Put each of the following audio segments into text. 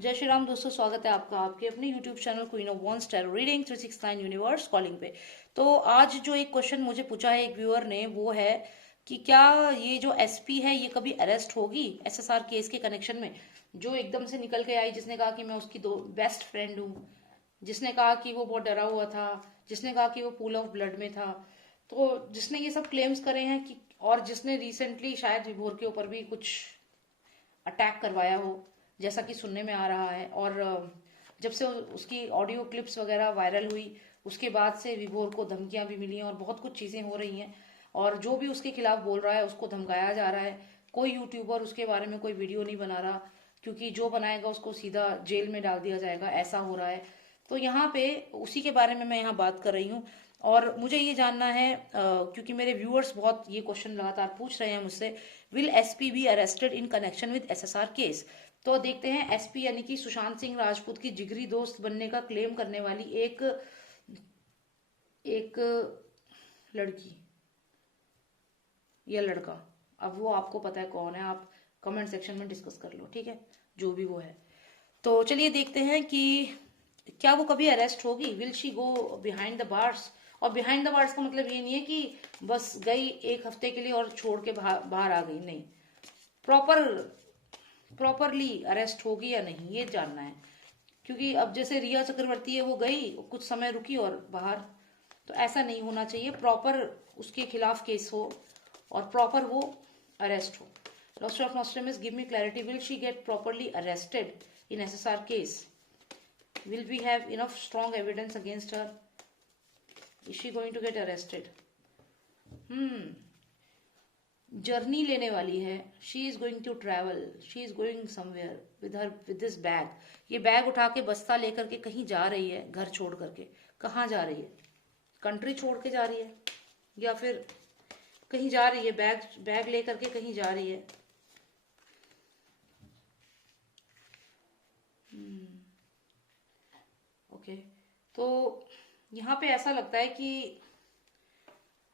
जय श्री राम दोस्तों, स्वागत है आपका आपके अपने YouTube channel queen of one star reading 369 universe calling पे। तो आज जो एक क्वेश्चन मुझे पूछा है एक व्यूअर ने, वो है कि क्या ये जो एसपी है ये कभी अरेस्ट होगी एसएसआर केस के कनेक्शन में। जो एकदम से निकल के आई, जिसने कहा कि मैं उसकी दो बेस्ट फ्रेंड हूँ, जिसने कहा कि वो बहुत डरा हुआ था, जिसने कहा कि वो पूल ऑफ ब्लड में था, तो जिसने ये सब क्लेम्स करे हैं कि, और जिसने रिसेंटली शायद विभोर के ऊपर भी कुछ अटैक करवाया हो, जैसा कि सुनने में आ रहा है। और जब से उसकी ऑडियो क्लिप्स वगैरह वायरल हुई, उसके बाद से विभोर को धमकियां भी मिली हैं और बहुत कुछ चीजें हो रही हैं। और जो भी उसके खिलाफ बोल रहा है उसको धमकाया जा रहा है। कोई यूट्यूबर उसके बारे में कोई वीडियो नहीं बना रहा, क्योंकि जो बनाएगा उसको सीधा जेल में डाल दिया जाएगा, ऐसा हो रहा है। तो यहाँ पे उसी के बारे में मैं यहाँ बात कर रही हूँ। और मुझे ये जानना है, क्योंकि मेरे व्यूअर्स बहुत ये क्वेश्चन लगातार पूछ रहे हैं मुझसे, will SP be arrested in connection with SSR case. तो देखते हैं, एसपी यानी कि सुशांत सिंह राजपूत की जिगरी दोस्त बनने का क्लेम करने वाली एक एक लड़की या लड़का, अब वो आपको पता है कौन है, आप कमेंट सेक्शन में डिस्कस कर लो, ठीक है, जो भी वो है। तो चलिए देखते हैं कि क्या वो कभी अरेस्ट होगी, will she go behind the bars. और बिहाइंड द बार्स का मतलब ये नहीं है कि बस गई एक हफ्ते के लिए और छोड़ के बाहर आ गई, नहीं, प्रॉपरली अरेस्ट होगी या नहीं, ये जानना है। क्योंकि अब जैसे रिया चक्रवर्ती है, वो गई कुछ समय रुकी और बाहर, तो ऐसा नहीं होना चाहिए। प्रॉपर उसके खिलाफ केस हो और प्रॉपर वो अरेस्ट हो। Lost of Nostradamus, give me clarity, will she get properly arrested in SSR case? Will we have enough strong evidence against her? Is she going to get arrested? Journey लेने वाली है, she is going to travel, she is going somewhere with this bag. ये bag उठा के, बस्ता लेकर के कहीं जा रही है, घर छोड़ करके। कहाँ जा रही है? कंट्री छोड़ के जा रही है या फिर कहीं जा रही है, बैग लेकर के कहीं जा रही है। ओके, तो यहाँ पे ऐसा लगता है कि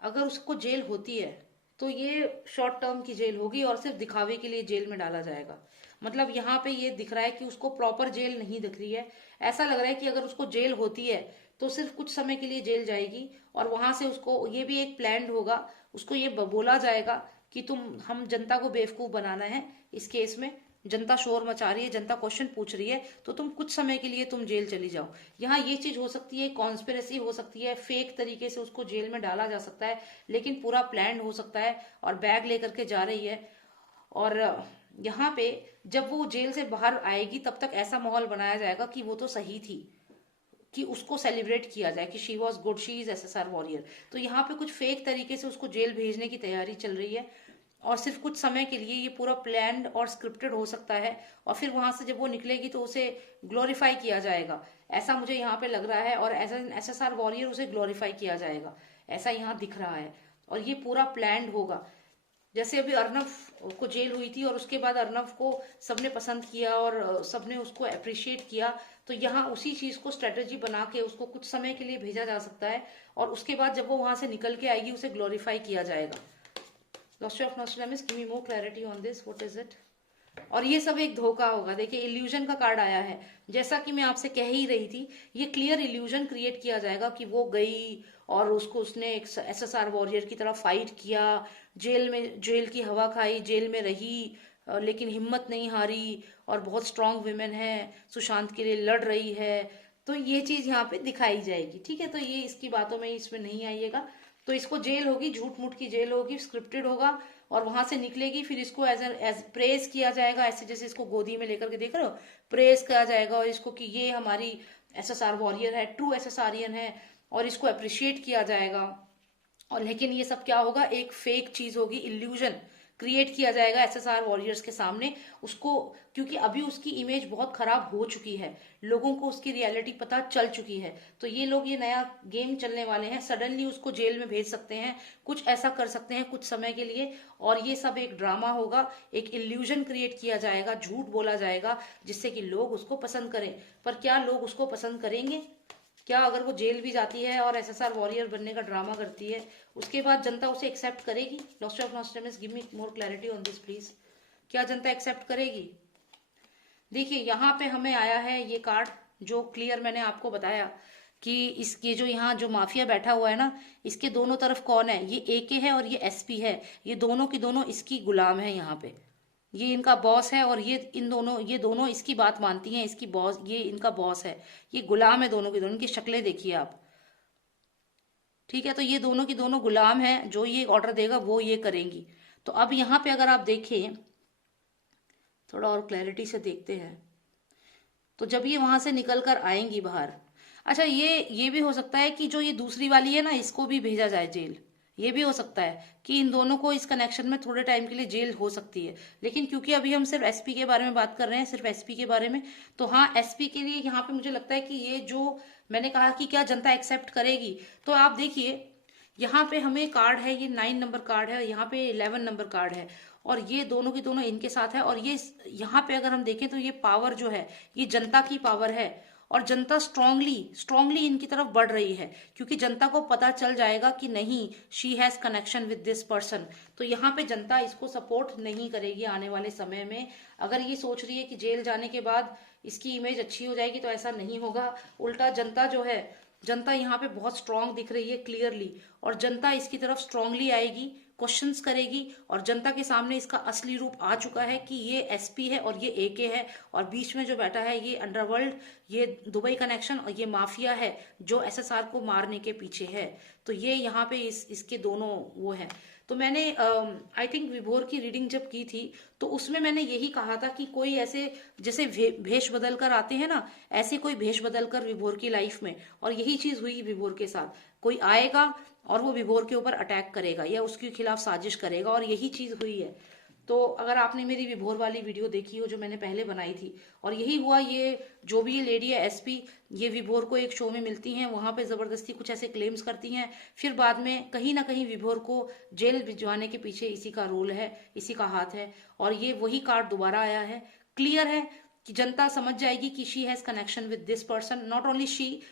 अगर उसको जेल होती है तो ये शॉर्ट टर्म की जेल होगी और सिर्फ दिखावे के लिए जेल में डाला जाएगा। मतलब यहाँ पे ये दिख रहा है कि उसको प्रॉपर जेल नहीं दिख रही है। ऐसा लग रहा है कि अगर उसको जेल होती है तो सिर्फ कुछ समय के लिए जेल जाएगी, और वहां से उसको ये भी एक प्लान होगा, उसको ये बोला जाएगा कि हम जनता को बेवकूफ बनाना है इस केस में। जनता शोर मचा रही है, जनता क्वेश्चन पूछ रही है, तो तुम कुछ समय के लिए तुम जेल चली जाओ। यहाँ ये चीज हो सकती है, कॉन्स्पिरेसी हो सकती है, फेक तरीके से उसको जेल में डाला जा सकता है, लेकिन पूरा प्लान हो सकता है। और बैग लेकर के जा रही है, और यहाँ पे जब वो जेल से बाहर आएगी तब तक ऐसा माहौल बनाया जाएगा कि वो तो सही थी, कि उसको सेलिब्रेट किया जाए कि she was good, she is SSR warrior. तो यहाँ पे कुछ फेक तरीके से उसको जेल भेजने की तैयारी चल रही है, और सिर्फ कुछ समय के लिए। ये पूरा प्लान्ड और स्क्रिप्टेड हो सकता है, और फिर वहां से जब वो निकलेगी तो उसे ग्लोरीफाई किया जाएगा, ऐसा मुझे यहाँ पे लग रहा है। और एज एन एसएसआर वॉरियर उसे ग्लोरीफाई किया जाएगा, ऐसा यहाँ दिख रहा है। और ये पूरा प्लान्ड होगा। जैसे अभी अर्नव को जेल हुई थी और उसके बाद अर्नव को सबने पसंद किया और सबने उसको अप्रिशिएट किया, तो यहाँ उसी चीज को स्ट्रेटेजी बना के उसको कुछ समय के लिए भेजा जा सकता है, और उसके बाद जब वो वहां से निकल के आएगी उसे ग्लोरीफाई किया जाएगा। Lost of Nostradamus, give me more clarity on this, what is it? और ये सब एक धोखा होगा। देखिए, इल्यूजन का कार्ड आया है, जैसा कि मैं आपसे कह ही रही थी, ये क्लियर इल्यूजन क्रिएट किया जाएगा कि वो गई और उसने एक एसएसआर वॉरियर की तरह फाइट किया, जेल की हवा खाई, जेल में रही, लेकिन हिम्मत नहीं हारी, और बहुत स्ट्रांग वुमेन है, सुशांत के लिए लड़ रही है। तो ये चीज यहाँ पे दिखाई जाएगी, ठीक है। तो ये इसकी बातों में इसमें नहीं आइएगा। तो इसको जेल होगी, झूठ मूठ की जेल होगी, स्क्रिप्टेड होगा, और वहां से निकलेगी, फिर इसको एज प्रेज किया जाएगा, ऐसे जैसे इसको गोदी में लेकर के देख रहे हो, प्रेज किया जाएगा और इसको कि ये हमारी एसएसआर वॉरियर है, ट्रू एसएसआरियन है, और इसको अप्रिशिएट किया जाएगा। और लेकिन ये सब क्या होगा, एक फेक चीज होगी, इल्यूजन क्रिएट किया जाएगा एसएसआर वॉरियर्स के सामने उसको, क्योंकि अभी उसकी इमेज बहुत खराब हो चुकी है, लोगों को उसकी रियलिटी पता चल चुकी है। तो ये लोग ये नया गेम चलने वाले हैं, सडनली उसको जेल में भेज सकते हैं, कुछ ऐसा कर सकते हैं कुछ समय के लिए, और ये सब एक ड्रामा होगा, एक इल्यूजन क्रिएट किया जाएगा, झूठ बोला जाएगा, जिससे कि लोग उसको पसंद करें। पर क्या लोग उसको पसंद करेंगे? क्या अगर वो जेल भी जाती है और एसएसआर वॉरियर बनने का ड्रामा करती है, उसके बाद जनता उसे एक्सेप्ट करेगी? Lost of Nostradamus, give me more clarity on this please. क्या जनता एक्सेप्ट करेगी? देखिए यहाँ पे हमें आया है ये कार्ड, जो क्लियर मैंने आपको बताया कि इसके जो यहाँ जो माफिया बैठा हुआ है ना, इसके दोनों तरफ कौन है, ये एके है और ये एसपी है। ये दोनों की दोनों इसकी गुलाम है यहाँ पे। ये इनका बॉस है और ये दोनों इसकी बात मानती हैं, इसकी बॉस, ये इनका बॉस है। ये गुलाम है दोनों की दोनों, इनकी शक्लें देखिए आप। ठीक है, तो ये दोनों की दोनों गुलाम हैं, जो ये ऑर्डर देगा वो ये करेंगी। तो अब यहाँ पे अगर आप देखें, थोड़ा और क्लैरिटी से देखते हैं, तो जब ये वहां से निकल कर आएंगी बाहर, अच्छा ये भी हो सकता है कि जो ये दूसरी वाली है ना, इसको भी भेजा जाए जेल। ये भी हो सकता है कि इन दोनों को इस कनेक्शन में थोड़े टाइम के लिए जेल हो सकती है। लेकिन क्योंकि अभी हम सिर्फ एसपी के बारे में बात कर रहे हैं, सिर्फ एसपी के बारे में, तो हाँ, एसपी के लिए यहाँ पे मुझे लगता है कि ये जो मैंने कहा कि क्या जनता एक्सेप्ट करेगी, तो आप देखिए यहाँ पे हमें कार्ड है, ये 9 नंबर कार्ड है, यहाँ पे 11 नंबर कार्ड है, और ये दोनों की दोनों इनके साथ है। और ये यहाँ पे अगर हम देखें तो ये पावर जो है, ये जनता की पावर है, और जनता स्ट्रांगली स्ट्रांगली इनकी तरफ बढ़ रही है, क्योंकि जनता को पता चल जाएगा कि नहीं, she has connection with this person. तो यहाँ पे जनता इसको सपोर्ट नहीं करेगी आने वाले समय में। अगर ये सोच रही है कि जेल जाने के बाद इसकी इमेज अच्छी हो जाएगी, तो ऐसा नहीं होगा। उल्टा जनता जो है, जनता यहाँ पे बहुत स्ट्रांग दिख रही है क्लियरली, और जनता इसकी तरफ स्ट्रांगली आएगी, क्वेश्चंस करेगी, और जनता के सामने इसका असली रूप आ चुका है कि ये एसपी है और ये एके है, और बीच में जो बैठा है ये अंडरवर्ल्ड, ये दुबई कनेक्शन और ये माफिया है जो एसएसआर को मारने के पीछे है। तो ये यहाँ पे इसके दोनों वो है। तो मैंने आई थिंक विभोर की रीडिंग जब की थी, तो उसमें मैंने यही कहा था कि कोई ऐसे जैसे भेष बदल कर आते हैं ना, ऐसे कोई भेष बदल कर विभोर की लाइफ में, और यही चीज हुई विभोर के साथ। कोई आएगा और वो विभोर के ऊपर अटैक करेगा या उसके खिलाफ साजिश करेगा, और यही चीज हुई है। तो अगर आपने मेरी विभोर वाली वीडियो देखी हो जो मैंने पहले बनाई थी, और यही हुआ, ये जो भी ये लेडी है एसपी, ये विभोर को एक शो में मिलती हैं, वहां पे जबरदस्ती कुछ ऐसे क्लेम्स करती हैं, फिर बाद में कहीं ना कहीं विभोर को जेल भिजवाने के पीछे इसी का रोल है, इसी का हाथ है। और ये वही कार्ड दोबारा आया है। क्लियर है कि जनता समझ जाएगी कि she has connection with this person, not only she,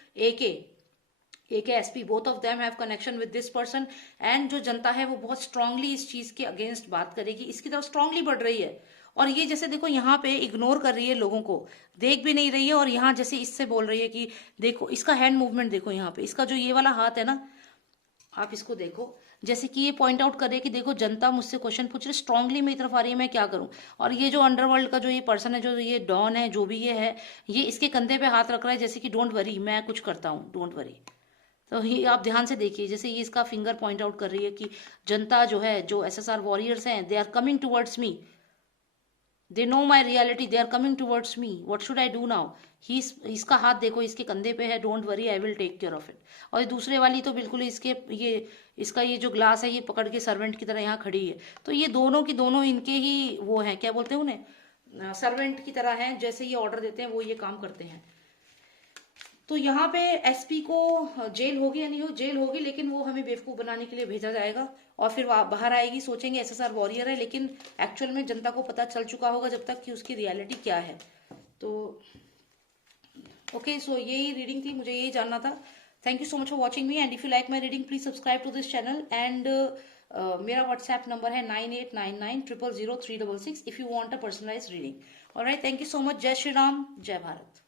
AK SP, both of them have connection with this person. And जो जनता है वो बहुत स्ट्रांगली इस चीज के अगेंस्ट बात करेगी, इसकी तरफ स्ट्रांगली बढ़ रही है। और ये जैसे देखो यहाँ पे इग्नोर कर रही है लोगों को, देख भी नहीं रही है, और यहाँ जैसे इससे बोल रही है कि देखो इसका हैंड मूवमेंट देखो, यहाँ पे इसका जो ये वाला हाथ है ना, आप इसको देखो, जैसे कि ये पॉइंट आउट कर रही है कि देखो जनता मुझसे क्वेश्चन पूछ रही, स्ट्रांगली मेरी तरफ आ रही है, मैं क्या करूं। और ये जो अंडरवर्ल्ड का जो ये पर्सन है, जो ये डॉन है, जो भी ये है, ये इसके कंधे पे हाथ रख रहा है, जैसे कि डोंट वरी, मैं कुछ करता हूँ, डोंट वरी। तो ये आप ध्यान से देखिए, जैसे ये इसका फिंगर पॉइंट आउट कर रही है कि जनता जो है, जो एसएसआर वॉरियर्स हैं, they are coming towards me, they know my reality, they are coming towards me, what should I do now. ही इसका हाथ देखो इसके कंधे पे है, don't worry, I will take care of it. और ये दूसरे वाली तो बिल्कुल इसके ये इसका ये जो ग्लास है, ये पकड़ के सर्वेंट की तरह यहाँ खड़ी है। तो ये दोनों की दोनों इनके ही वो हैं, क्या बोलते हैं उन्हें, सर्वेंट की तरह हैं, जैसे ये ऑर्डर देते हैं वो ये काम करते हैं। तो यहाँ पे एसपी को जेल होगी या नहीं हो, जेल होगी, लेकिन वो हमें बेवकूफ बनाने के लिए भेजा जाएगा, और फिर बाहर आएगी, सोचेंगे एसएसआर वॉरियर है, लेकिन एक्चुअल में जनता को पता चल चुका होगा जब तक कि उसकी रियलिटी क्या है। तो ओके, सो यही रीडिंग थी, मुझे यही जानना था। Thank you so much for watching me, and if you like my reading please subscribe to this channel. And मेरा व्हाट्सएप नंबर है 9899000366 if you want a personalised reading. Alright, thank you so much. जय श्री राम, जय भारत।